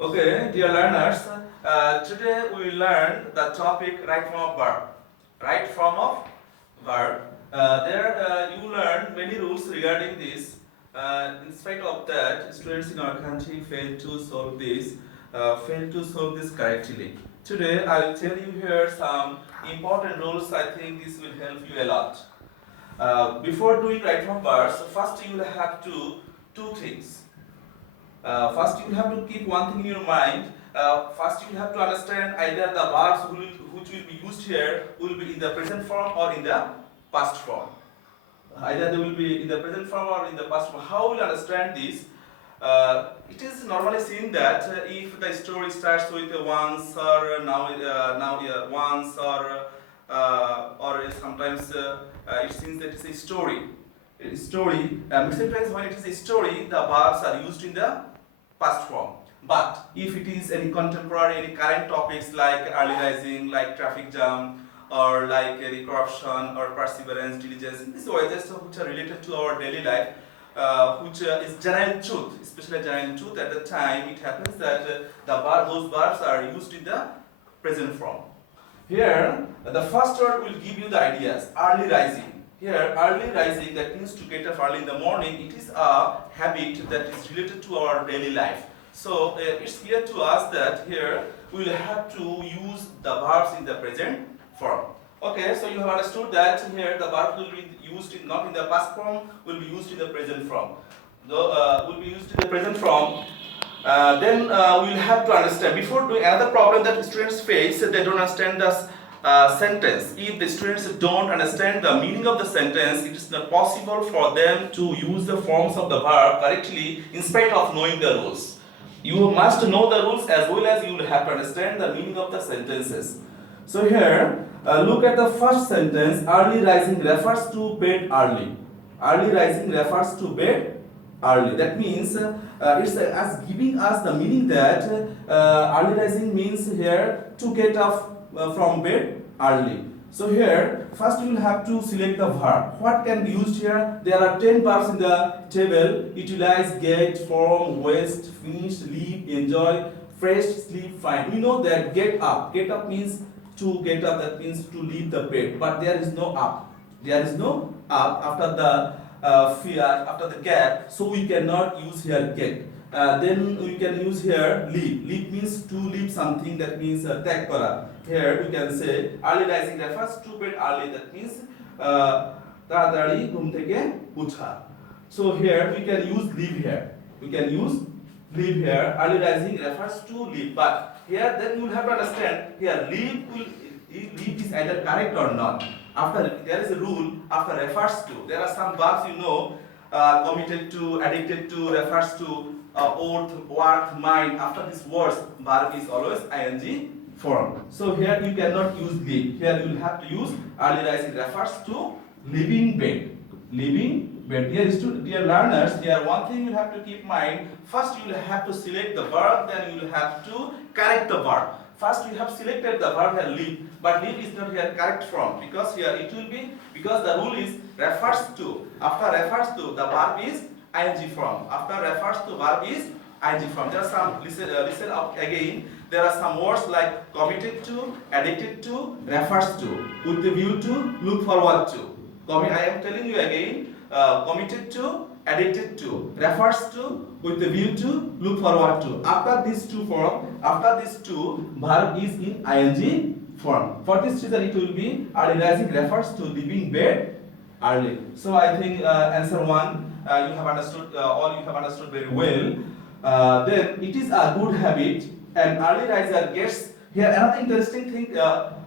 Okay, dear learners, today we will learn the topic right form of verb. Right form of verb. There you learn many rules regarding this. In spite of that, students in our country fail to solve this correctly. Today I will tell you here some important rules. I think this will help you a lot. Before doing right form verbs, first you will have to two things. First, you will have to keep one thing in your mind. First, you will have to understand either the verbs which will be used here will be in the present form or in the past form. Either they will be in the present form or in the past form. How will you understand this? It is normally seen that if the story starts with once or now once or sometimes it seems that it's a story. Sometimes when it is a story, the verbs are used in the past form. But if it is any contemporary, any current topics like early rising, like traffic jam, or like the corruption or perseverance, diligence, these are just which are related to our daily life, which is general truth, especially general truth. At the time, it happens that those verbs are used in the present form. Here, the first word will give you the ideas. Early rising. Here, early rising, that means to get up early in the morning. It is a habit that is related to our daily life. So it's clear to us that here we will have to use the verbs in the present form. Okay, so you have understood that here the verb will be used not in the past form, will be used in the present form. Will be used in the present form. Then we will have to understand, before doing another problem that students face, they don't understand the sentence. If the students don't understand the meaning of the sentence, it is not possible for them to use the forms of the verb correctly in spite of knowing the rules. You must know the rules as well as you will have to understand the meaning of the sentences. So here, look at the first sentence. Early rising refers to bed early. Early rising refers to bed early. That means it's as giving us the meaning that early rising means here to get up from bed early. So here, first you will have to select the verb. What can be used here? There are 10 verbs in the table. Utilize, get, form, waste, finish, leave, enjoy, fresh, sleep, find. We know that get up. Get up means to get up, that means to leave the bed. But there is no up. There is no up after the gap, so we cannot use here get. Then we can use here leave. Leave means to leave something, that means tag kora. Here we can say early rising refers to bed early, that means তাড়াতাড়ি ঘুম থেকে উঠা. So here we can use leave here. We can use leave here. Early rising refers to leave, but here then you will have to understand here leave is either correct or not. After there is a rule after refers to. There are some verbs committed to, addicted to, refers to, oath, worth, mind. After these words, verb is always ing form. So here you cannot use leave. Here you will have to use early rising refers to leaving bed. Leaving bed. Dear learners, here one thing you have to keep in mind. First you will have to select the verb, then you will have to correct the verb. First we have selected the verb here leave, but leave is not here correct form, because here it will be, because the rule is refers to. After refers to, the verb is ing form. After refers to, verb is ing form. There are some, listen up again. There are some words like committed to, addicted to, refers to, with the view to, look forward to. I am telling you again, committed to, addicted to, refers to, with the view to, look forward to. After these two, verb is in ing form. For this reason, it will be early rising refers to leaving bed early. So I think answer 1 you have understood, all you have understood very well. Then it is a good habit. An early riser gets, here another interesting thing,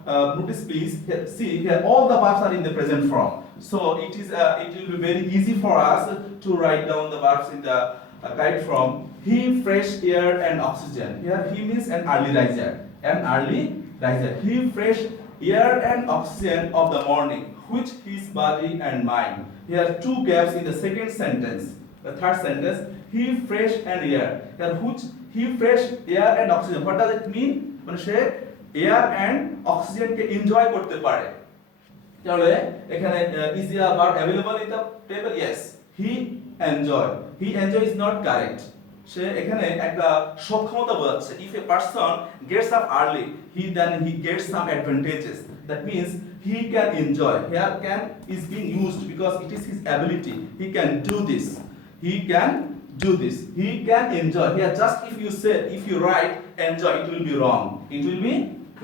notice please, here, see here all the verbs are in the present form. So it will be very easy for us to write down the verbs in the correct form. He, fresh air and oxygen. Here he means an early riser. An early riser. He, fresh air and oxygen of the morning, which his body and mind. Here two gaps in the second sentence. The third sentence, he, fresh and air. Here which he, fresh air and oxygen. What does it mean? মানে সে air and oxygen কে enjoy করতে পারে। তাহলে এখানে is a verb available in the table? Yes, he enjoy. He enjoy is not correct. সে এখানে একটা সক্ষমতা বোঝাচ্ছে। if a person gets up early he gets some advantages, that means he can enjoy. Here can is being used because it is his ability, he can do this, he can do this, he can enjoy. Here just if you write enjoy, it will be wrong, it will be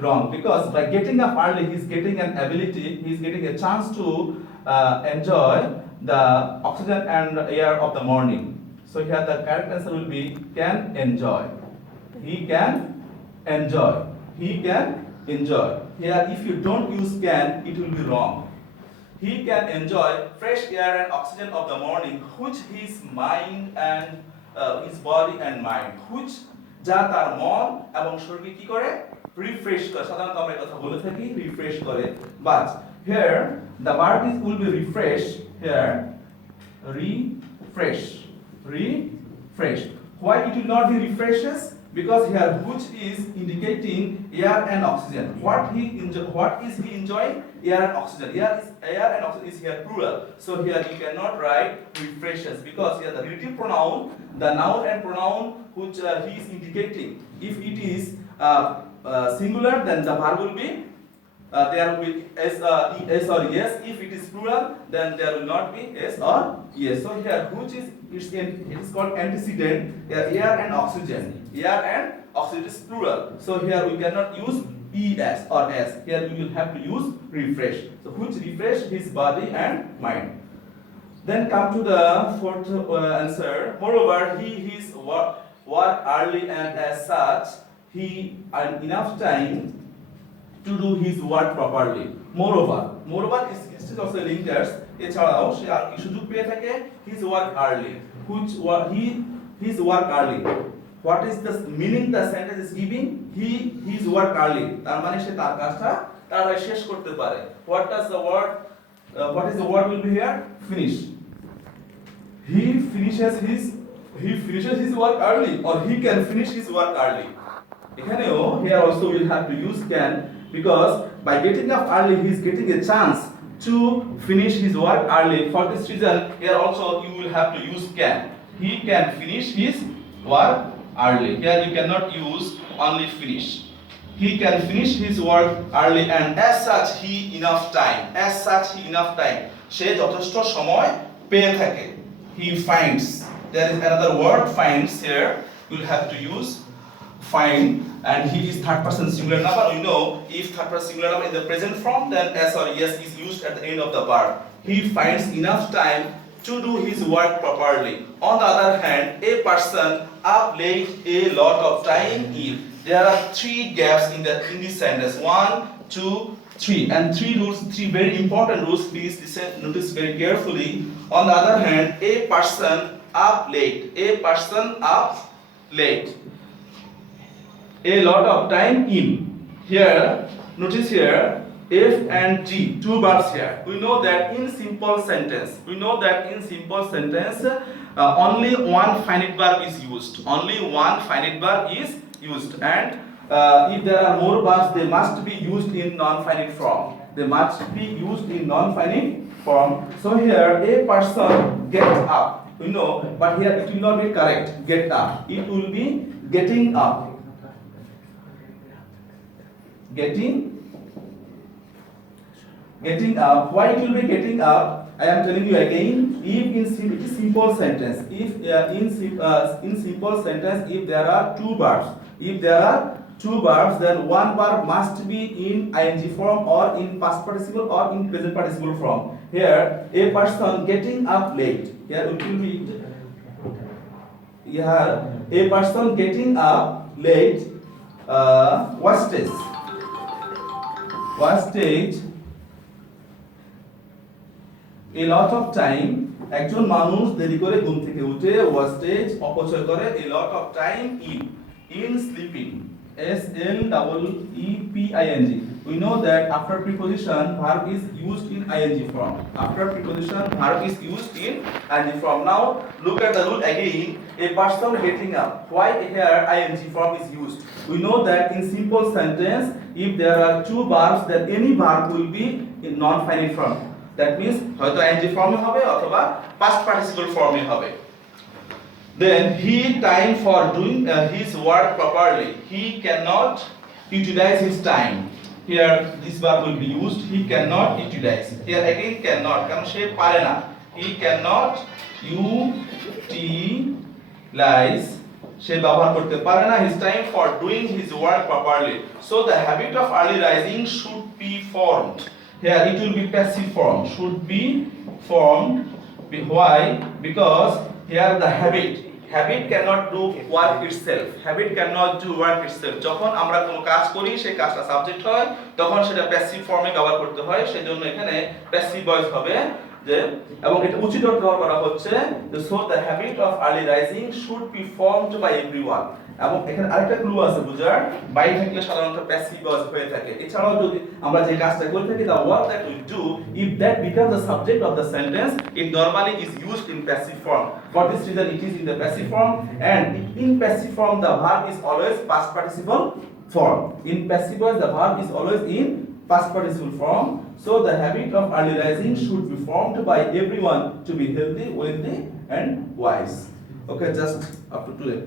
wrong, because by getting up early he is getting an ability, he is getting a chance to enjoy the oxygen and air of the morning. So here the correct answer will be can enjoy. He can enjoy. He can enjoy. Here if you don't use can, it will be wrong. He can enjoy fresh air and oxygen of the morning, which his mind and his body and mind, which যা তার মন এবং শরীরকে কি করে refresh করে। সাধারণত আমরা এই কথা বলে থাকি রিফ্রেশ করে, but here the verb is will be refresh. Here refresh. Refresh. Why it will not be refreshes? Because here which is indicating air and oxygen. What is he enjoying? Air and oxygen. Air and oxygen is here plural. So here you cannot write refreshes, because here the relative pronoun, the noun and pronoun which he is indicating, if it is singular, then the verb will be there will be s or yes. If it is plural, then there will not be s or yes. So here which is it is called antecedent. Air and oxygen. Air and oxygen is plural. So here we cannot use es or s. Here we will have to use refresh. So which refresh his body and mind. Then come to the fourth answer. Moreover, he his work early, and as such he had enough time to do his work properly. Moreover is also linkers. এছাড়াও সে আর কি সুযোগ পেয়ে থাকে his work early, which his work early. What is the meaning the sentence is giving? His work early, তার মানে সে তার কাজটা তাড়াতাড়ি শেষ করতে পারে। What is the word will be here? Finish. He finishes his work early, or he can finish his work early. এখানেও here also we will have to use can, because by getting up early he is getting a chance to finish his work early. For this reason here also you will have to use can. He can finish his work early. Here you cannot use only finish. He can finish his work early, and as such he enough time. সে যথেষ্ট সময় পেয়ে থাকে। He finds. There is another word finds here. You will have to use find, and he is third person singular number. We know if third person singular number in the present form, then s or yes is used at the end of the verb. He finds enough time to do his work properly. On the other hand, a person up late a lot of time if there are three gaps in this sentence. 1, 2, 3, and three very important rules. Please listen, notice very carefully. On the other hand, a person up late. A lot of time in. Here, notice here, F and G, two verbs here. We know that in simple sentence, only one finite verb is used. And if there are more verbs, they must be used in non-finite form. So here, a person gets up. We know, but here it will not be correct. Get up. It will be getting up. Getting up. Why it will be getting up? I am telling you again. If in simple sentence, in simple sentence, if there are two verbs, then one verb must be in ing form, or in past participle, or in present participle form. Here, a person getting up late. Here it will be. A person getting up late. Wastage a lot of time. একজন মানুষ দেরি করে ঘুম থেকে উঠে wastage অপচয় করে a lot of time in sleeping. SLEEPING. We know that after preposition verb is used in ing form. Now look at the rule again. A person getting up. Why here ing form is used? We know that in simple sentence, if there are two verbs, then any verb will be in non-finite form. That means হয়তো ing form এ হবে অথবা past participle form এ হবে. then he time for doing his work properly. He cannot utilize his time. Here this verb will be used. He cannot utilize. Here again cannot, কারণ সে পারে না. He cannot utilize, সে ব্যবহার করতে পারে না his time for doing his work properly. So the habit of early rising should be formed. Here it will be passive form. Should be formed. Why? Because here the habit cannot do work itself. Habit cannot do work itself. যখন আমরা কোনো কাজ করি সেই কাজটা subject হয় তখন সেটা প্যাসিভ ফর্মে ব্যবহার করতে হয়, সেজন্য এখানে প্যাসিভ ভয়েস হবে যে, এবং এটা উচিত অর্থ ব্যবহার করা হচ্ছে যে so the habit of early rising should be formed by everyone. এবং এখানে আরেকটা ক্লু আছে বুঝার, বাই থাকলে সাধারণত প্যাসিভ ভয়েস হয়ে থাকে। এছাড়াও যদি আমরা যে কাজটা করে থাকি the work that we do, if that becomes the subject of the sentence, it normally is used in passive form. For this reason it is in the passive form, and in passive form the verb is always past participle form. In passive voice the verb is always in past participle form. So the habit of early rising should be formed by everyone to be healthy, wealthy and wise. Okay, just up to today.